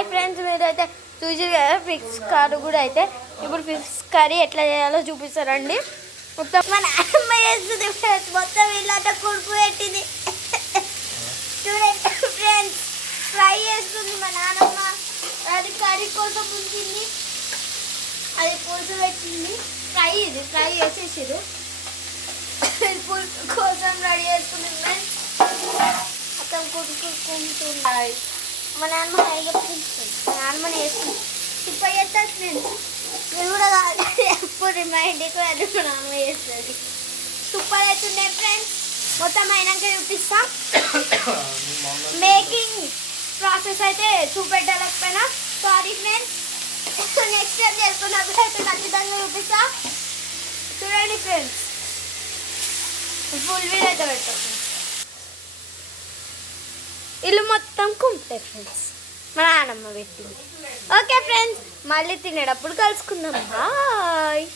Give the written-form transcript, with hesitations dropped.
Hi friends, మీరైతే చూసి కదా ఫిష్ కర్రీ కూడా అయితే ఇప్పుడు ఫిష్ కర్రీ ఎట్లా చేయాలో చూపిస్తారండి. మొత్తం మన అమ్మ చేస్తుంది ఫ్రెండ్స్, మొత్తం ఇలాంటి కుడుపు పెట్టింది చూడండి ఫ్రెండ్స్. ఫ్రై చేస్తుంది మా నాన్నమ్మ, అది కర్రీ కోసం ఉంచింది, అది పులుసు పెట్టింది. ఇది ఫ్రై చేసేసారు, పులుసు కోసం రెడీ చేస్తుంది ఫ్రెండ్స్. మొత్తం కుడుకుంటున్నాయి. మా నాన్నమ్మ హైగా పులుస్తుంది, మా నాన్నమ్మని వేస్తుంది. ఇప్పుడు చేస్తారు ఫ్రెండ్స్, మీరు కూడా ఎప్పుడు మా ఇంటికి అది మా నాన్నమ్మ చేస్తుంది. సూపర్ అవుతున్నాయి ఫ్రెండ్స్. మొత్తం అయినాక చూపిస్తాం. మేకింగ్ ప్రాసెస్ అయితే చూపెట్టలేకపోయినా సారీ ఫ్రెండ్స్. నెక్స్ట్ టైం చేసుకున్నప్పుడు అయితే ఖచ్చితంగా చూపిస్తా. చూడండి ఫ్రెండ్స్, ఫుల్ వీడియో అయితే పెడతాం. ఇల్లు మొత్తం కుంటాయి ఫ్రెండ్స్, మా నాన్నమ్మ పెట్టింది. ఓకే ఫ్రెండ్స్, మళ్ళీ తినేటప్పుడు కలుసుకుందాం. బాయ్.